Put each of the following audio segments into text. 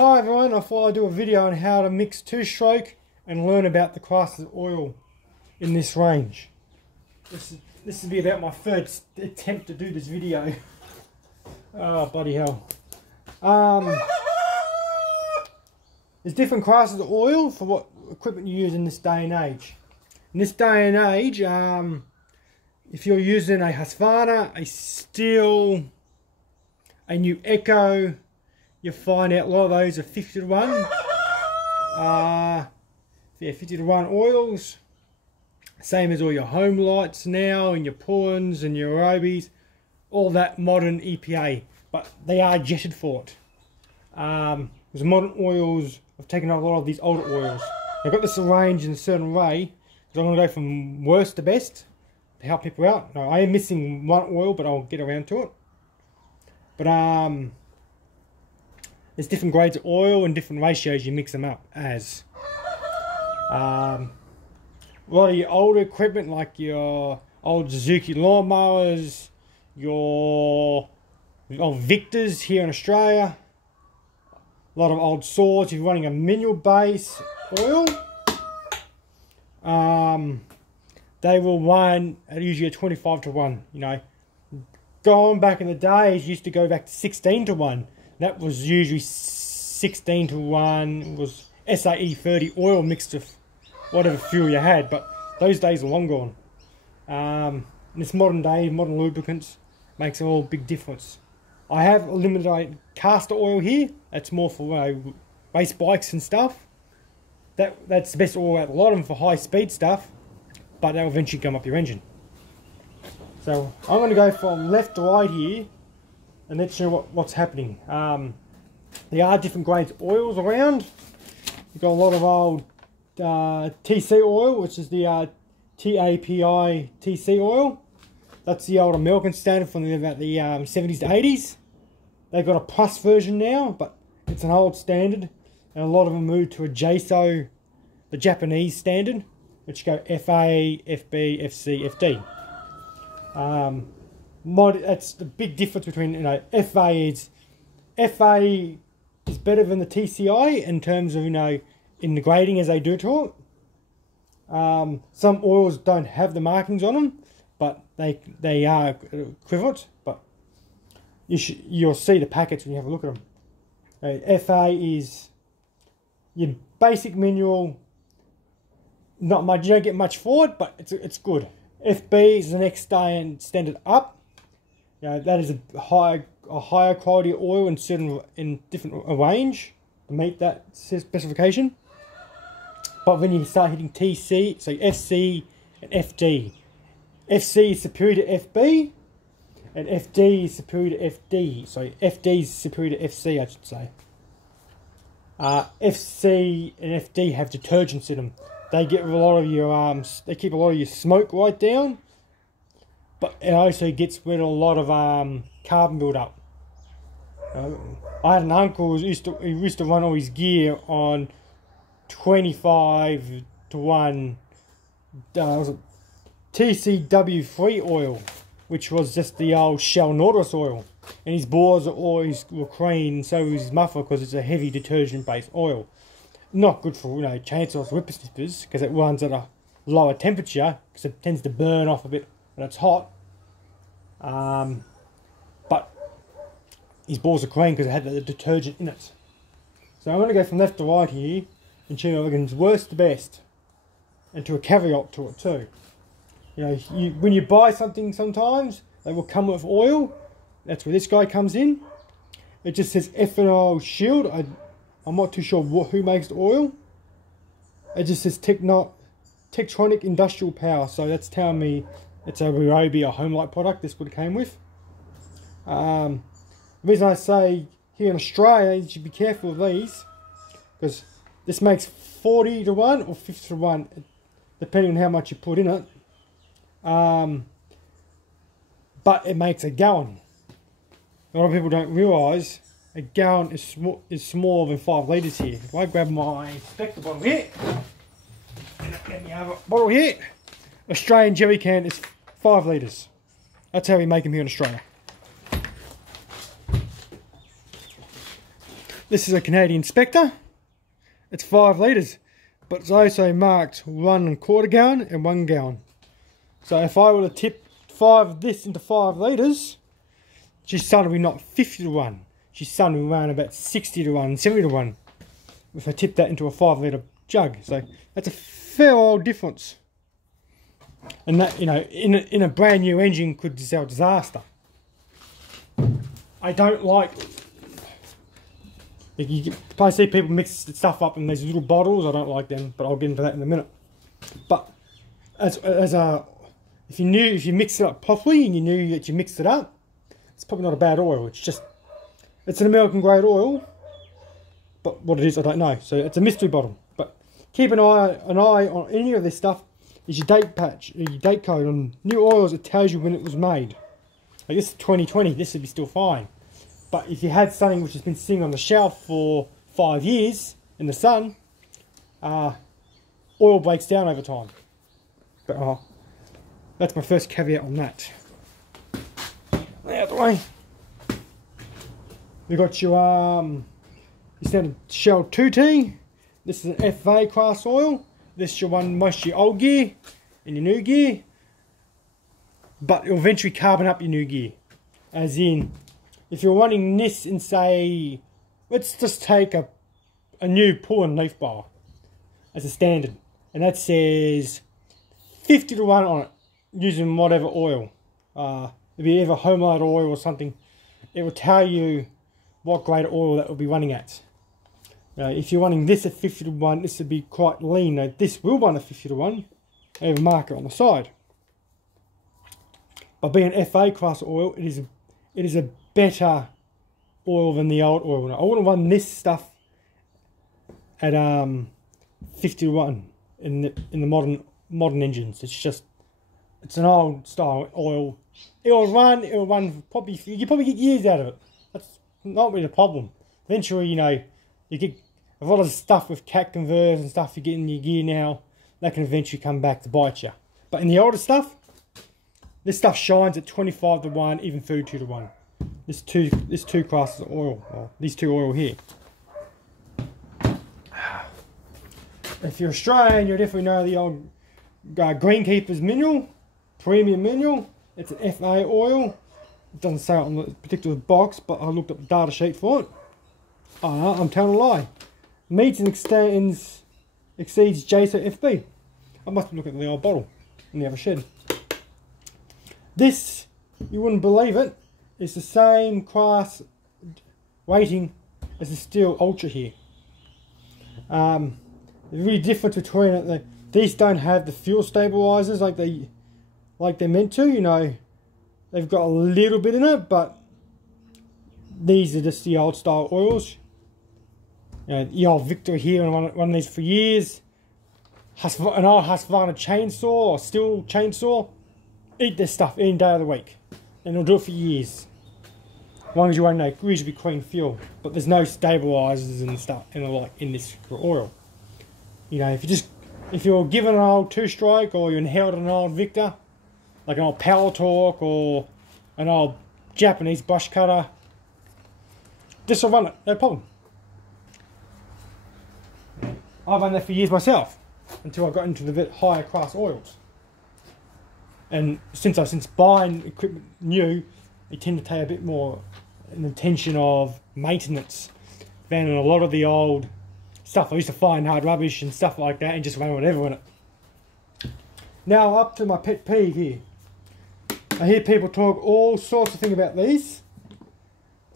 Hi everyone, I thought I'd do a video on how to mix two-stroke and learn about the classes of oil in this range. This will be about my third attempt to do this video. Oh, bloody hell. There's different classes of oil for what equipment you use in this day and age. In this day and age, if you're using a Husqvarna, a Stihl, a New Echo, you'll find out a lot of those are 50 to 1. Yeah, 50 to 1 oils. Same as all your home lights now, and your Pullens and your Arobies. All that modern EPA. But they are jetted for it. Because modern oils, I've taken out a lot of these older oils. I've got this arranged in a certain way. Because I'm going to go from worst to best to help people out. Now, I am missing one oil, but I'll get around to it. But there's different grades of oil and different ratios you mix them up as. A lot of your older equipment, like your old Suzuki lawnmowers, your old Victors here in Australia, a lot of old saws, if you're running a mineral base oil, they will run at usually a 25 to 1. You know, going back in the days, used to go back to 16 to 1. That was usually 16 to 1. It was SAE 30 oil mixed with whatever fuel you had, but those days are long gone. This modern day, modern lubricants makes a whole big difference. I have eliminated castor oil here. That's more for race bikes and stuff. That's the best oil out of a lot of them for high speed stuff, but they'll eventually come up your engine. So I'm going to go from left to right here and let you know what's happening. There are different grades of oils around. You've got a lot of old TC oil, which is the TAPI TC oil. That's the old American standard from about the 70s to 80s. They've got a plus version now, but it's an old standard. And a lot of them moved to a JSO, the Japanese standard, which go FA, FB, FC, FD. That's the big difference between, you know, FA is better than the TCI in terms of, you know, in the grading as they do to it. Some oils don't have the markings on them, but they are equivalent. But you'll see the packets when you have a look at them. FA is your basic mineral. Not much, you don't get much for it, but it's good. FB is the next standard up. You know, that is a higher quality oil in different range to meet that specification. But when you start hitting TC, so FC and FD, FC is superior to FB, and FD is superior to FD. So FD is superior to FC, I should say. FC and FD have detergents in them. They get a lot of your they keep a lot of your smoke right down, but it also gets rid of a lot of carbon build-up. I had an uncle who used to run all his gear on 25 to 1 TCW3 oil, which was just the old Shell Nautilus oil, and his bores are always were clean, and so was his muffler because it's a heavy detergent-based oil. Not good for, you know, chainsaws, whippersnippers, because it runs at a lower temperature, because it tends to burn off a bit when it's hot. But his balls are clean because it had the detergent in it. So I'm going to go from left to right here and show you again worst to best, and to a caveat to it too. You know, when you buy something, sometimes they will come with oil. That's where this guy comes in. It just says ethanol shield. I'm not too sure who makes the oil. It just says Techtronic Industrial Power, so that's telling me it's a Ryobi, a home light product. This would it came with. The reason I say here in Australia you should be careful of these, because this makes 40 to 1 or 50 to 1, depending on how much you put in it. But it makes a gallon. A lot of people don't realise a gallon is smaller than 5 litres here. If I grab my Spectre bottle here, and get my other bottle here, Australian jerry can is 5 litres. That's how we make them here in Australia. This is a Canadian Spectre. It's 5 litres, but it's also marked 1¼ gallon and 1 gallon. So if I were to tip 5 of this into 5 litres, she's suddenly not 50 to 1. She's suddenly around about 60 to 1, 70 to 1. If I tip that into a 5 litre jug. So that's a fair old difference. And that, you know, in a brand new engine could sell disaster. I don't like... I see people mix stuff up in these little bottles. I don't like them, but I'll get into that in a minute. But if you mix it up properly and you knew that you mixed it up, it's probably not a bad oil. It's an American grade oil, but what it is I don't know. So it's a mystery bottle. But keep an eye on any of this stuff. Is your date patch, your date code on new oils. It tells you when it was made. I guess 2020. This would be still fine. But if you had something which has been sitting on the shelf for 5 years in the sun, oil breaks down over time. But that's my first caveat on that. Out of the way. We got your standard Shell 2T. This is an FA class oil. This is your one most of your old gear and your new gear. But it'll eventually carbon up your new gear. As in, if you're running this in, say, let's just take a new pull and leaf bar as a standard, and that says 50 to 1 on it, using whatever oil. It'll be either Homelite oil or something. It will tell you what grade of oil that will be running at. If you're running this at 50 to 1, this would be quite lean. Now, this will run at 50 to 1. I have a marker on the side. But being FA class oil, it is a better oil than the old oil. Now, I wouldn't run this stuff at 50 to 1 in the modern engines. It's an old style oil. It'll run probably, you probably get years out of it. That's not really a problem. Eventually, you know, you get a lot of stuff with cat converters and stuff you get in your gear now, that can eventually come back to bite you. But in the older stuff, this stuff shines at 25 to 1, even 32 to 1. This two classes of oil, or these two oil here. If you're Australian, you'll definitely know the old Greenkeeper's mineral, premium mineral. It's an FA oil. It doesn't say it on the particular box, but I looked up the data sheet for it. Oh no, I'm telling a lie. Meets and exceeds JSO FB. I must be looking at the old bottle in the other shed. This, you wouldn't believe it, is the same class rating as the Steel Ultra here. The really difference between it, these don't have the fuel stabilizers like they're meant to. You know, they've got a little bit in it, but these are just the old style oils. You know, the old Victor here, and one of these for years. An old Husqvarna chainsaw or Stihl chainsaw. Eat this stuff any day of the week, and it'll do it for years. As long as you won't know, reasonably clean fuel, but there's no stabilizers and stuff and the like in this oil. You know, if you're given an old 2-stroke or you inhaled an old Victor, like an old Power Torque or an old Japanese brush cutter, this will run it, no problem. I've run that for years myself until I got into the bit higher class oils. And since buying equipment new, they tend to take a bit more an intention of maintenance than a lot of the old stuff I used to find hard rubbish and stuff like that and just run whatever in it. Now up to my pet peeve here. I hear people talk all sorts of things about these.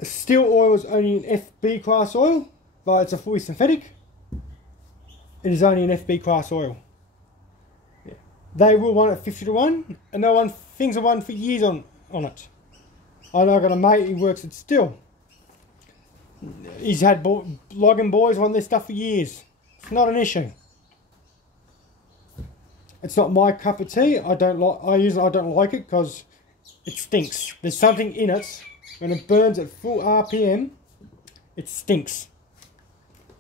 Steel oil is only an FB class oil, but it's a fully synthetic. It is only an FB class oil. Yeah. They will run at 50 to 1, and they'll run things have run for years on it. I know I got a mate who works at Stihl. He's had logging boys run this stuff for years. It's not an issue. It's not my cup of tea. I don't like it because it stinks. There's something in it. When it burns at full RPM, it stinks.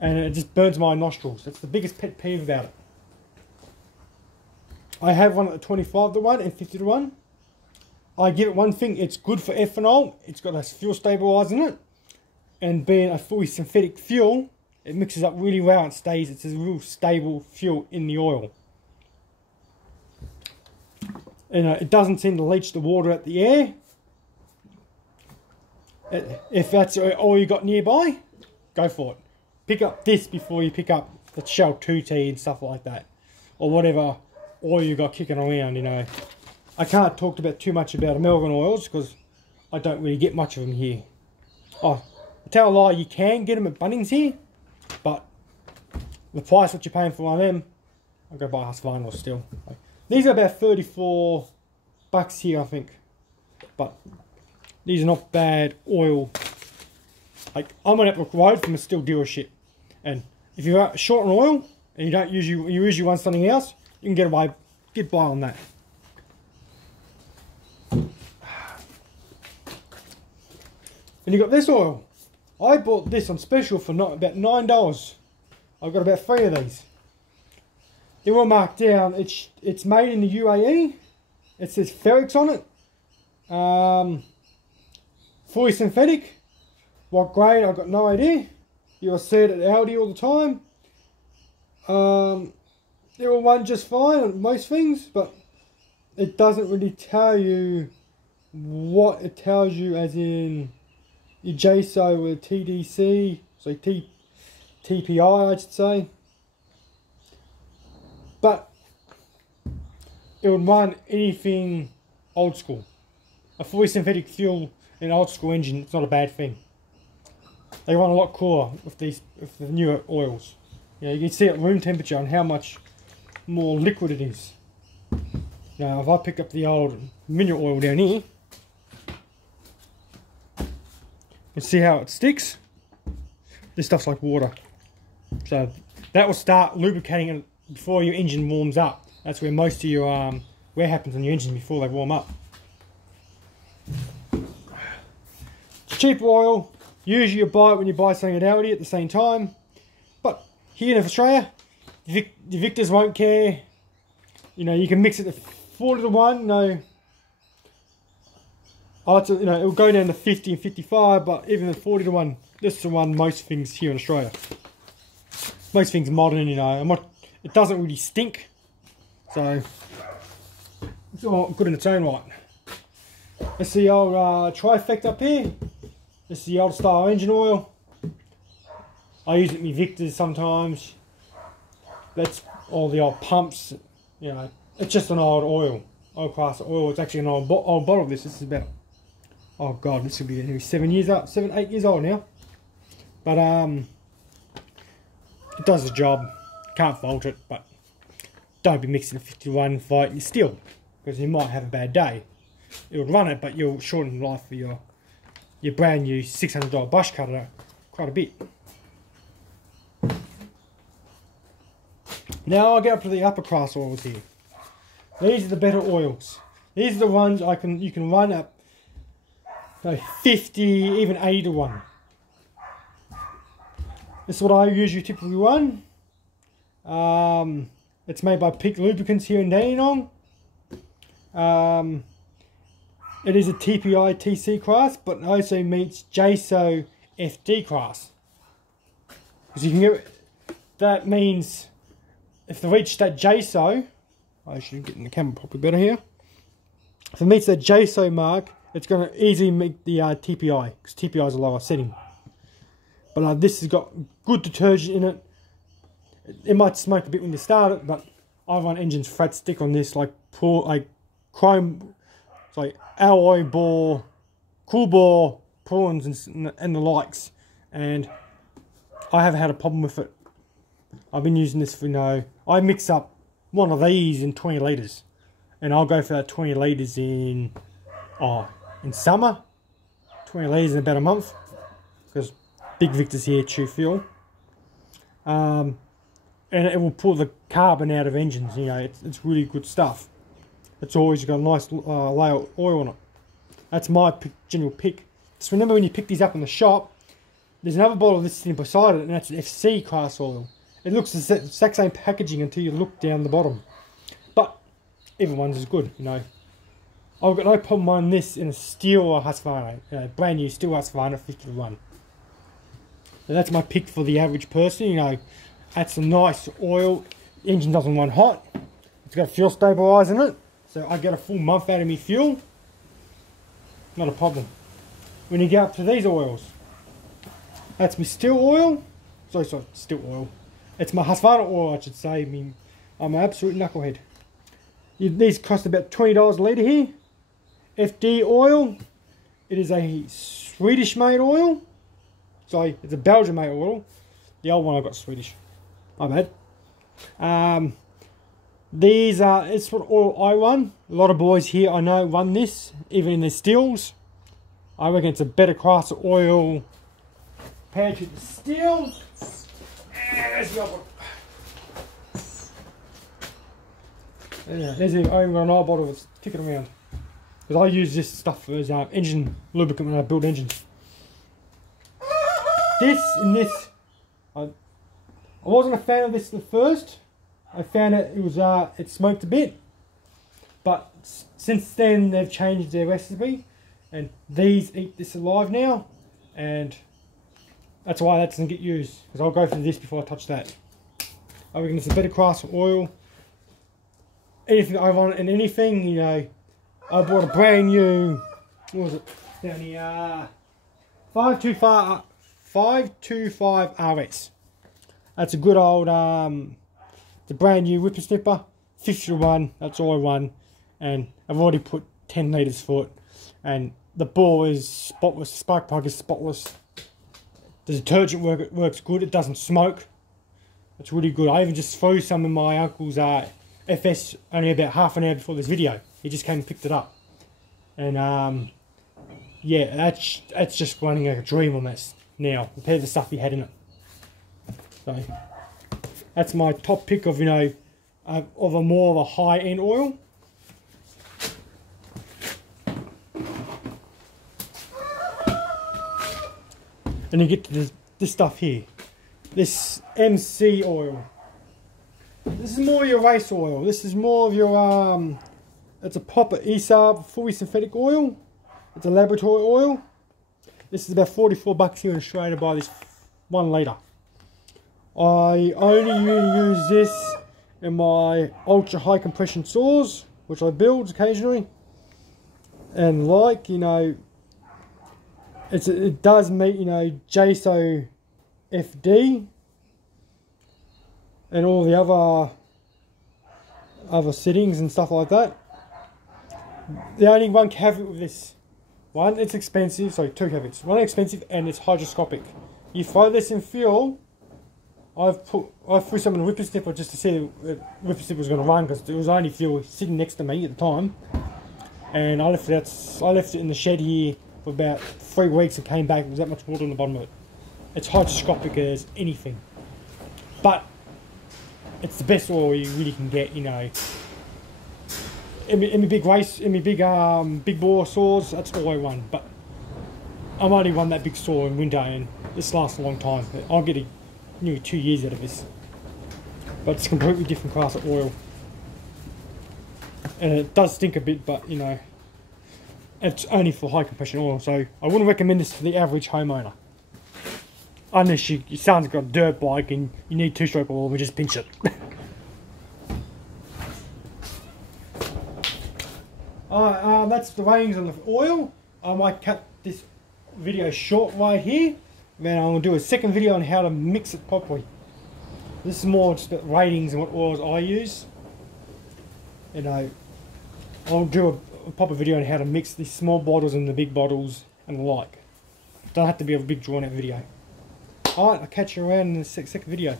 And it just burns my nostrils. That's the biggest pet peeve about it. I have one at 25 to 1 and 50 to 1. I give it one thing, it's good for ethanol. It's got a fuel stabilizer in it. and being a fully synthetic fuel, it mixes up really well and stays. It's a real stable fuel in the oil. And it doesn't seem to leach the water out the air. If that's all you got nearby, go for it. Pick up this before you pick up the Shell 2T and stuff like that, or whatever oil you got kicking around. You know, I can't talk about too much about Amalgam oils because I don't really get much of them here. Oh, I tell a lie, you can get them at Bunnings here, but the price that you're paying for one of them, I'll go buy Husqvarna still. These are about 34 bucks here, I think, but these are not bad oil. Like, I'm on Epworth Road from a Stihl dealership, and if you're short on oil and you usually want something else, you can get by on that. And you got this oil. I bought this on special for about $9. I've got about 3 of these. They're all marked down. It's made in the UAE. It says Ferrex on it. Fully synthetic. What grade? I've got no idea. You'll see it at Aldi all the time. They will run just fine on most things, but it doesn't really tell you what it tells you, as in your JSO with TDC, so TPI I should say. But it would run anything old school. A fully synthetic fuel in an old school engine, it's not a bad thing. They run a lot cooler with the newer oils. You know, you can see at room temperature and how much more liquid it is. Now, if I pick up the old mineral oil down here, you see how it sticks? This stuff's like water. So that will start lubricating it before your engine warms up. That's where most of your wear happens on your engine before they warm up. It's cheap oil. Usually you buy it when you buy something at Aldi at the same time. But here in Australia, the Victors won't care. You know, you can mix it to 40 to 1. No, you know, it'll go down to 50 and 55, but even at 40 to 1, this is the one most things here in Australia. Most things modern, you know. It doesn't really stink, so it's all good in its own right. It's the old Trifecta up here. This is the old style engine oil. I use it in my Victors sometimes. That's all the old pumps. You know, it's just an old oil class oil. It's actually an old bottle of this. This is about, oh god, this will be maybe 8 years old now. But it does the job. Can't fault it, but don't be mixing a 51 fight your Stihl, because you might have a bad day. It'll run it, but you'll shorten the life for your brand new $600 brush cutter quite a bit. Now I'll get up to the upper class oils here. These are the better oils. These are the ones you can run up 50, even 80 to 1. This is what I usually typically run. It's made by Peak Lubricants here in Dandenong. It is a TPI TC class, but it also meets JSO FD class. Because you can get, that means if they reach that JSO, I should get in the camera probably better here. If it meets that JSO mark, it's going to easily meet the TPI, because TPI is a lower setting. But this has got good detergent in it. It might smoke a bit when you start it, but I run engines flat stick on this, like chrome, it's like alloy bore, cool bore, prawns and the likes, and I haven't had a problem with it. I've been using this for, you know, I mix up one of these in 20 litres, and I'll go for that 20 litres in summer, 20 litres in about a month, because Big Victors here chew fuel. And it will pull the carbon out of engines. You know, it's really good stuff. It's always got a nice layer of oil on it. That's my general pick. Just remember when you pick these up in the shop, there's another bottle of this sitting beside it, and that's an FC class oil. It looks the exact same packaging until you look down the bottom. But everyone's is good, you know. I've got no problem on this in a Stihl or Husqvarna. You know, brand new Stihl Husqvarna 50 to 1. So that's my pick for the average person, you know. That's some nice oil. The engine doesn't run hot. It's got a fuel stabiliser in it. So I get a full month out of my fuel. Not a problem. When you get up to these oils, that's my still oil. Sorry, still oil. It's my Husqvarna oil, I should say. I'm an absolute knucklehead. These cost about $20 a litre here. FD oil. It is a Swedish made oil. Sorry, it's a Belgian made oil. The old one I got Swedish. My bad. These are, it's what oil I run. A lot of boys here I know run this, even in their stills. I reckon it's a better class of oil compared to the still. There's the other one. There's the only one I bottle that's kicking around. Because I use this stuff as engine lubricant when I build engines. This and this, I wasn't a fan of this at first. I found it smoked a bit, but since then they've changed their recipe, and these eat this alive now, and that's why that doesn't get used. Because I'll go for this before I touch that. I reckon it's a better class of oil. Anything I want in anything, you know. I bought a brand new, what was it down here? 525 RS. That's a good old. It's a brand new whipper snipper, 50-1, that's all I run, and I've already put 10 litres for it, and the bore is spotless, the spark plug is spotless, the detergent works good, it doesn't smoke, it's really good. I even just threw some in my uncle's FS only about half an hour before this video. He just came and picked it up, and yeah, that's just running like a dream on this now, compared to the stuff he had in it. So that's my top pick of, you know, of a more of a high-end oil. And you get to this stuff here. This MC oil. This is more your race oil. This is more of your, it's a proper ESAB fully synthetic oil. It's a laboratory oil. This is about 44 bucks here in Australia to buy this 1 litre. I only really use this in my ultra high compression saws, which I build occasionally, and like, you know, it does meet, you know, JSO FD and all the other settings and stuff like that. The only one caveat with this one, it's expensive. Sorry, two caveats. One, expensive, and it's hydroscopic. You throw this in fuel. I threw some in the whipper snipper just to see the whipper snipper was going to run, because there was only fuel sitting next to me at the time, and I left it in the shed here for about 3 weeks and came back. There was that much water on the bottom of it. It's hydroscopic as anything, but it's the best oil you really can get, you know. In my big race, in my big bore saws, that's all I run. But I'm only run that big saw in winter, and this lasts a long time. I'll get nearly 2 years out of this, but it's a completely different class of oil, and it does stink a bit, but you know, it's only for high compression oil, so I wouldn't recommend this for the average homeowner, unless your son's got a dirt bike and you need 2-stroke oil and just pinch it. Alright, that's the ratings on the oil. I might cut this video short right here. Then I'll do a second video on how to mix it properly. This is more just the ratings and what oils I use. And I'll do a proper video on how to mix the small bottles and the big bottles and the like. Don't have to be a big drawn out video. Alright, I'll catch you around in the second video.